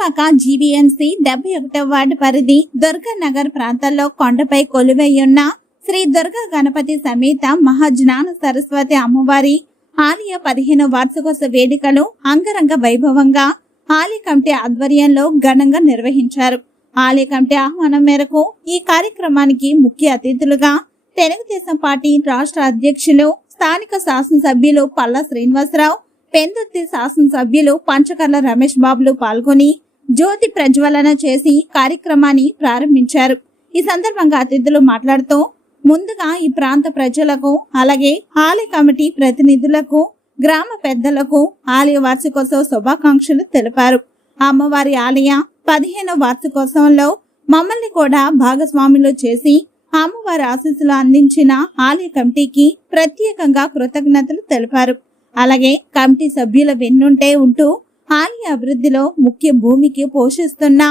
Gajuwaka GVMC డెబ్బై ఒకటో ward పరిధి దుర్గా నగర్ ప్రాంతాల్లో కొండపై కొలువైయున్న శ్రీ దుర్గా గణపతి సమేత మహాజ్ఞాన సరస్వతి అమ్మవారి ఆలయ పదిహేను వార్షికోత్సవ వేడుకలు అంగరంగ వైభవంగా ఆలయ కమిటీ ఆధ్వర్యంలో ఘనంగా నిర్వహించారు. ఆలయ కమిటీ ఆహ్వానం మేరకు ఈ కార్యక్రమానికి ముఖ్య అతిథులుగా తెలుగుదేశం పార్టీ రాష్ట్ర అధ్యక్షులు స్థానిక శాసనసభ్యులు పల్లా శ్రీనివాసరావు పెందుర్తి శాసనసభ్యులు పంచకర్ల రమేష్ బాబులు పాల్గొని జ్యోతి ప్రజ్వలన చేసి కార్యక్రమాన్ని ప్రారంభించారు. ఈ సందర్భంగా అతిథులు మాట్లాడుతూ ముందుగా ఈ ప్రాంత ప్రజలకు అలాగే ఆలయ కమిటీ ప్రతినిధులకు గ్రామ పెద్దలకు ఆలయ వార్షికోత్సవ శుభాకాంక్షలు తెలిపారు. అమ్మవారి ఆలయ పదిహేను వార్షికోత్సవంలో మమ్మల్ని కూడా భాగస్వాములు చేసి అమ్మవారి ఆశీస్సులు అందించిన ఆలయ కమిటీకి ప్రత్యేకంగా కృతజ్ఞతలు తెలిపారు. అలాగే కమిటీ సభ్యుల వెన్నుంటే ఉంటూ ఆలయ అభివృద్ధిలో ముఖ్య భూమికి పోషిస్తున్న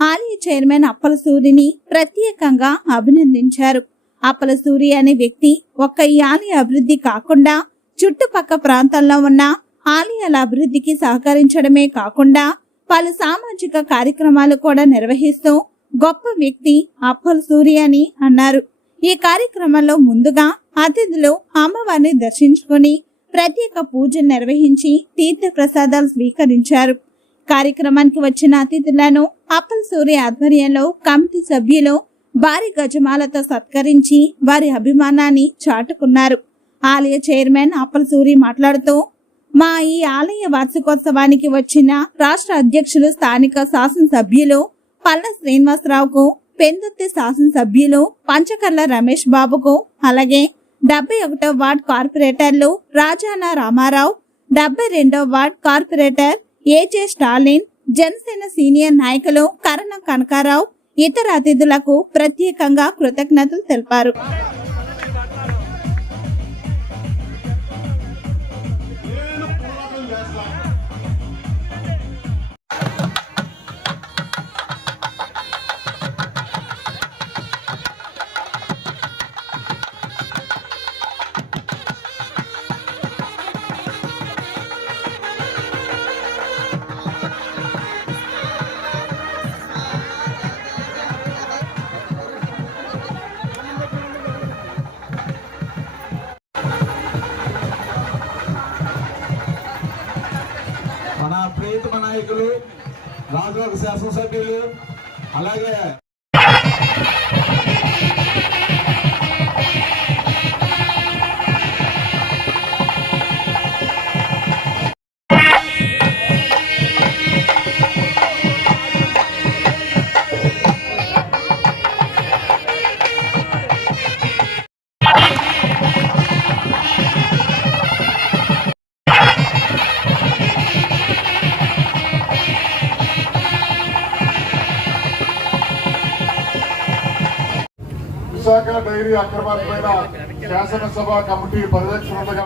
ఆలయ చైర్మన్ అప్పల సూరిని ప్రత్యేకంగా అభినందించారు. అప్పల సూరి అనే వ్యక్తి ఒక్క ఈ ఆలయ అభివృద్ధి కాకుండా చుట్టుపక్క ప్రాంతంలో ఉన్న ఆలయాల అభివృద్ధికి సహకరించడమే కాకుండా పలు సామాజిక కార్యక్రమాలు కూడా నిర్వహిస్తూ గొప్ప వ్యక్తి అప్పల సూరి అని అన్నారు. ఈ కార్యక్రమంలో ముందుగా అతిథులు అమ్మవారిని దర్శించుకొని ప్రత్యేక పూజ నిర్వహించి తీర్థ ప్రసాదాలు స్వీకరించారు. కార్యక్రమానికి వచ్చిన అతిథులను అప్పల సూర్య ఆధ్వర్యంలో కమిటీ సభ్యులు భారీ గజమాలతో సత్కరించి వారి అభిమానాన్ని చాటుకున్నారు. ఆలయ చైర్మన్ అప్పల సూరి మాట్లాడుతూ మా ఈ ఆలయ వార్షికోత్సవానికి వచ్చిన రాష్ట్ర అధ్యక్షులు స్థానిక శాసనసభ్యులు పల్ల శ్రీనివాసరావుకు పెందుర్తి శాసనసభ్యులు పంచకర్ల రమేష్ బాబుకు అలాగే డెబ్బై ఒకటో వార్డ్ కార్పొరేటర్లు రాజానా రామారావు డెబ్బై రెండో ward corporator AJ Stalin Janasena senior నాయకులు కరణం కనకారావు ఇతర అతిథులకు ప్రత్యేకంగా కృతజ్ఞతలు తెలిపారు. విశాఖ డైరీ అక్రమాలపైన శాసనసభ కమిటీ పరిరక్షణగా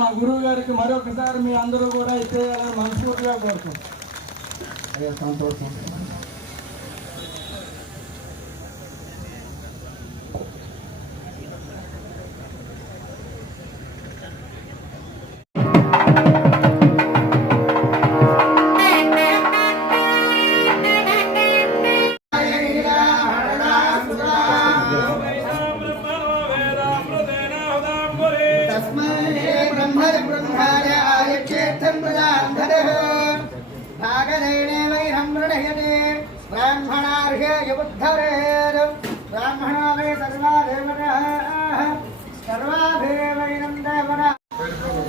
మా గురువు గారికి మరొకసారి మీ అందరూ కూడా ఇచ్చేయాలని మనస్ఫూర్తిగా కోరుతున్నాం అయ్యా ब्राह्मणार्घ्ययुद्धरेत् ब्राह्मणो वै सर्वा देवनः सर्वाभिर्वैनं देवनः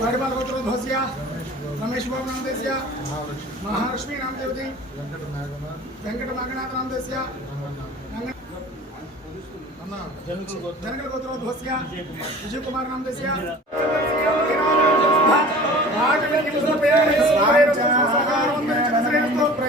परिमलगोत्रध्वस्य रमेशबाबु नामदेस्य महालक्ष्मी नामदेवती वेङ्कटनागनाथ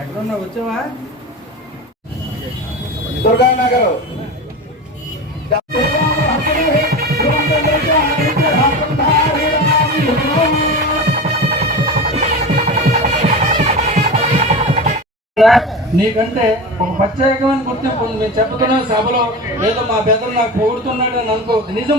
ఎక్కడున్నా వచ్చావా? దుర్గానగర్. నీకంటే ఒక ప్రత్యేకమైన గుర్తింపు ఉంది. నేను చెప్తున్న సభలో ఏదో మా పెద్దలు నాకు పొగుడుతున్నాడు అని అనుకో నిజం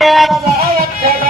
మాట్లాడుతూ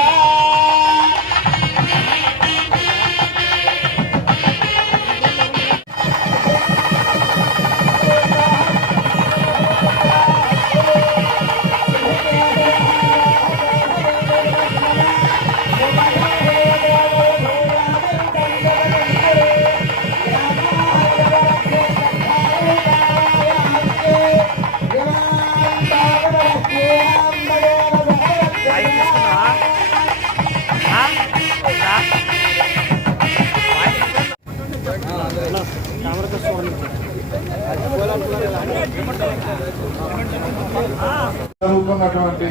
జరుగుతున్నటువంటి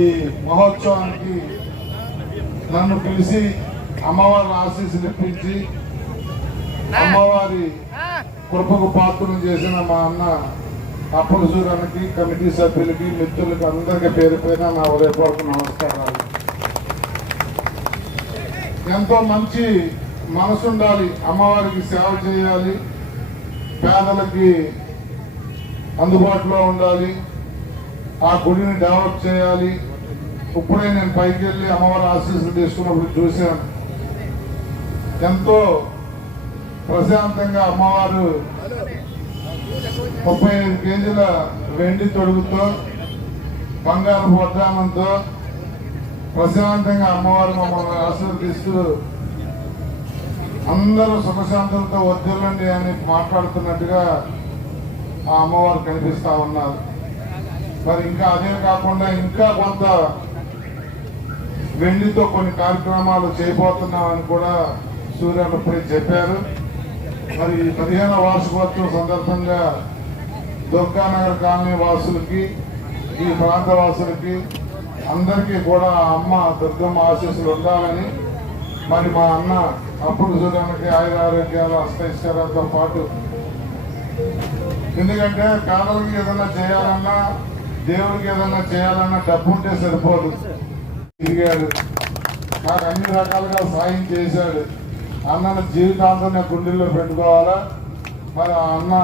ఈ మహోత్సవానికి నన్ను పిలిచి అమ్మవారి ఆశీస్సులు ఇప్పించి అమ్మవారి కృపకు పాత్రను చేసిన మా అన్న అప్పలసూరానికి కమిటీ సభ్యులకి మిత్రులకి అందరికీ పేరు పైన నా ఉదయపూర్వక నమస్కారాలు. ఎంతో మంచి మనసు ఉండాలి అమ్మవారికి సేవ చేయాలి పేదలకి అందుబాటులో ఉండాలి. ఆ గుడిని డెవలప్ చేయాలి. ఇప్పుడే నేను పైకి వెళ్ళి అమ్మవారి ఆశీస్సులు తీసుకున్నప్పుడు చూశాను. ఎంతో ప్రశాంతంగా అమ్మవారు ముప్పై ఐదు కేజీల వెండి తొడుగుతో బంగారు వడ్డానంతో ప్రశాంతంగా అమ్మవారు మమ్మల్ని ఆశీర్వదిస్తూ అందరూ సుఖశాంతులతో వద్దులండి అని మాట్లాడుతున్నట్టుగా ఆ అమ్మవారు కనిపిస్తా ఉన్నారు. మరి ఇంకా అదే కాకుండా ఇంకా కొంత వెండితో కొన్ని కార్యక్రమాలు చేయబోతున్నామని కూడా సూర్యను ఇప్పుడే చెప్పారు. మరి ఈ పదిహేను వార్షికోత్సవం సందర్భంగా దుర్గానగర్ కాలనీ వాసులకి ఈ ప్రాంత వాసులకి అందరికీ కూడా ఆ అమ్మ దుర్గమ్మ ఆశీస్సులు ఉండాలని మరి మా అన్న అప్పుడు చూడడానికి ఆయుర ఆరోగ్యాలు అష్టైశ్వర్యాలతో పాటు. ఎందుకంటే పేదలకి ఏదైనా చేయాలన్నా దేవుడికి ఏదైనా చేయాలన్నా డబ్బు ఉంటే సరిపోదు. తిరిగాడు. నాకు అన్ని రకాలుగా సాయం చేశాడు. అన్న జీవితాంతం నేను గుండెల్లో పెట్టుకోవాలా? మరి ఆ అన్న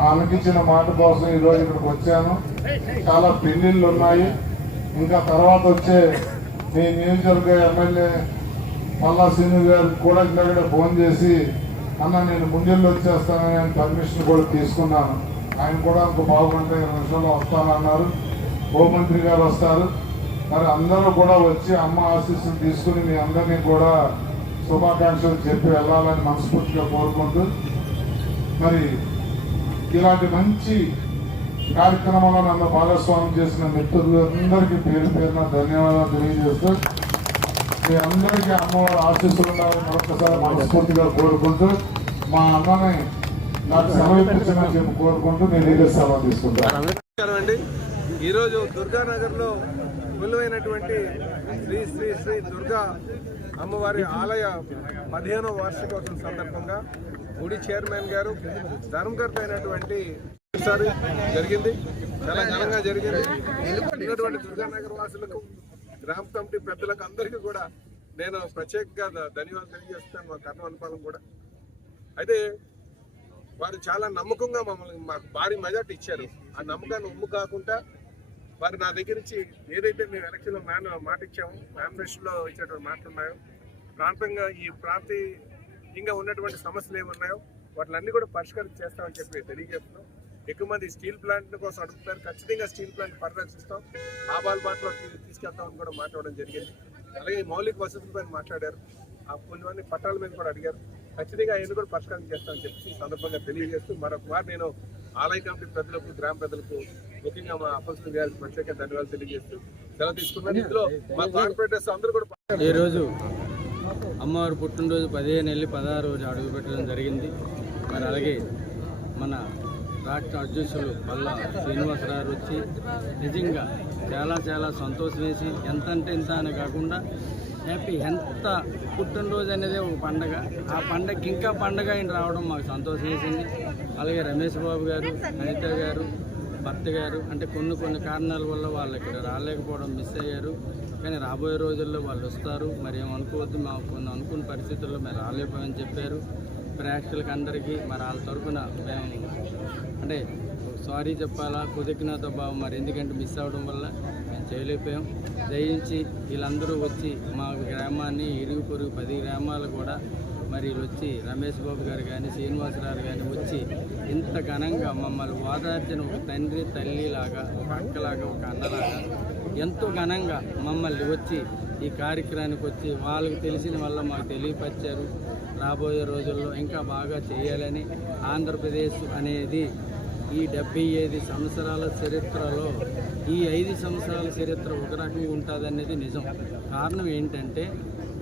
ఆమెకిచ్చిన మాట కోసం ఈ రోజు ఇక్కడికి వచ్చాను. చాలా పెళ్ళిళ్ళు ఉన్నాయి. ఇంకా తర్వాత వచ్చే మీ నియోజకవర్గ ఎమ్మెల్యే మల్లా శ్రీను గారు కూడా ఇందాక ఫోన్ చేసి అన్న నేను ముంజల్లో వచ్చేస్తానని పర్మిషన్ కూడా తీసుకున్నాను. ఆయన కూడా ఒక పావు ఇరవై నిమిషాల్లో వస్తానన్నారు. హోంమంత్రి గారు వస్తారు. మరి అందరూ కూడా వచ్చి అమ్మ ఆశీస్సులు తీసుకుని మీ అందరినీ కూడా శుభాకాంక్షలు చెప్పి వెళ్ళాలని మనస్ఫూర్తిగా కోరుకుంటూ మరి ఇలాంటి మంచి కార్యక్రమంలో నన్ను భాగస్వామ్యం చేసిన మిత్రులందరికీ పేరు పేరున ధన్యవాదాలు తెలియజేస్తూ మీ అందరికీ అమ్మవారి ఆశీస్సులు ఉండాలని మరొకసారి మనస్ఫూర్తిగా కోరుకుంటూ మా అన్నని నాకు చెప్పి కోరుకుంటూ నేను తీసుకుంటాను. నమస్కారం అండి. ఈరోజు దుర్గానగర్లో విలువైనటువంటి శ్రీ శ్రీ శ్రీ దుర్గా అమ్మవారి ఆలయ పదిహేనో వార్షికోత్సవం సందర్భంగా గుడి చైర్మన్ గారు ధర్మకర్త అయినటువంటి సారి జరిగింది. చాలా ఘనంగా జరిగింది. ఉన్నటువంటి దుర్గానగర్ వాసులకు గ్రామ కమిటీ పెద్దలకు అందరికీ కూడా నేను ప్రత్యేకంగా ధన్యవాదాలు తెలియజేస్తాను మా కర్ణవనపాలెం కూడా. అయితే వారు చాలా నమ్మకంగా మమ్మల్ని మాకు భారీ మెజార్టీ ఇచ్చారు. ఆ నమ్మకాన్ని ఉమ్ము కాకుండా వారు నా దగ్గర నుంచి ఏదైతే మేము ఎలక్షన్లో మ్యాన్ మాట ఇచ్చాము మేనిఫెస్టోలో ఇచ్చినటువంటి మాటలు ఉన్నాయో ప్రాంతంగా ఈ ప్రాంతీయంగా ఉన్నటువంటి సమస్యలు ఏమున్నాయో వాటిలన్నీ కూడా పరిష్కారం చేస్తామని చెప్పి తెలియజేస్తున్నాం. ఎక్కువ మంది స్టీల్ ప్లాంట్ కోసం అడుగుతున్నారు. ఖచ్చితంగా స్టీల్ ప్లాంట్ పరిరక్షిస్తాం. లాభాల బాటలో తీసుకెళ్తామని కూడా మాట్లాడడం జరిగింది. అలాగే మౌలిక వసతులపై మాట్లాడారు. ఆ కొన్ని పట్టాల మీద కూడా అడిగారు. ఖచ్చితంగా ఆయన కూడా పరిష్కారం చేస్తామని చెప్పి ఈ సందర్భంగా తెలియజేస్తూ మరొక వారు నేను ఆలయ కమిటీ పెద్దలకు గ్రామ ప్రజలకు ముఖ్యంగా మా అప్పల్సిన గారికి ప్రత్యేక ధన్యవాదాలు తెలియజేస్తూ సెలవు తీసుకున్నాను. ఇందులో మా కార్పొరేటర్స్ అందరూ కూడా ఈరోజు అమ్మవారి పుట్టినరోజు పదిహేను వెళ్ళి పదహారు రోజు అడుగు పెట్టడం జరిగింది. మరి అలాగే మన రాష్ట్ర అధ్యక్షులు పల్లా శ్రీనివాసరావు వచ్చి నిజంగా చాలా చాలా సంతోషం వేసి ఎంత అంటే ఇంత అని కాకుండా హ్యాపీ. ఎంత పుట్టినరోజు అనేది ఒక పండగ. ఆ పండగకి ఇంకా పండగ ఆయన రావడం మాకు సంతోషం వేసింది అలాగే రమేష్ బాబు గారు అనిత గారు భర్త గారు అంటే కొన్ని కొన్ని కారణాల వల్ల వాళ్ళు ఇక్కడ రాలేకపోవడం మిస్ అయ్యారు. కానీ రాబోయే రోజుల్లో వాళ్ళు వస్తారు. మరి ఏమనుకోవద్దు మాకు కొన్ని అనుకున్న పరిస్థితుల్లో మేము రాలేకపోయామని చెప్పారు. ప్రేక్షకులకి అందరికీ మరి వాళ్ళ తరఫున మేము అంటే సారీ చెప్పాలా కృతజ్ఞత బాబు మరి ఎందుకంటే మిస్ అవ్వడం వల్ల చేయలేకపోయాం. జయించి వీళ్ళందరూ వచ్చి మా గ్రామాన్ని ఇరుగు పొరుగు పది గ్రామాలు కూడా మరి వచ్చి రమేష్ బాబు గారు కానీ శ్రీనివాసరావు కానీ వచ్చి ఇంత ఘనంగా మమ్మల్ని ఓదార్చిన ఒక తండ్రి తల్లిలాగా ఒక అక్కలాగా ఒక అన్నలాగా ఎంతో ఘనంగా మమ్మల్ని వచ్చి ఈ కార్యక్రమానికి వచ్చి వాళ్ళకి తెలిసిన వల్ల మాకు తెలియపరిచారు. రాబోయే రోజుల్లో ఇంకా బాగా చేయాలని ఆంధ్రప్రదేశ్ అనేది ఈ డెబ్బై ఐదు సంవత్సరాల చరిత్రలో ఈ ఐదు సంవత్సరాల చరిత్ర ఒక రకంగా ఉంటుందనేది నిజం. కారణం ఏంటంటే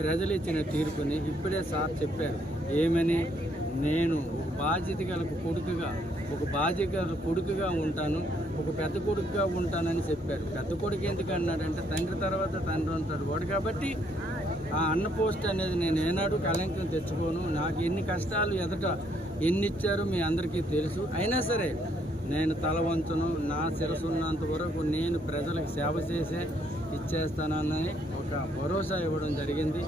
ప్రజలు ఇచ్చిన తీర్పుని ఇప్పుడే సార్ చెప్పారు. ఏమని? నేను ఒక బాధ్యత గల కొడుకుగా ఒక బాధ్యత గల కొడుకుగా ఉంటాను ఒక పెద్ద కొడుకుగా ఉంటానని చెప్పారు. పెద్ద కొడుకు ఎందుకు అన్నాడంటే తండ్రి తర్వాత తండ్రి ఉంటాడు వాడు కాబట్టి ఆ అన్న పోస్ట్ అనేది నేను ఏనాడు కళంకం తెచ్చుకోను. నాకు ఎన్ని కష్టాలు ఎదట ఎన్ని ఇచ్చారో మీ అందరికీ తెలుసు. అయినా సరే నేను తల వంచను నా శిరసున్నంత వరకు నేను ప్రజలకు సేవ చేసే ఇచ్చేస్తానని ఒక భరోసా ఇవ్వడం జరిగింది.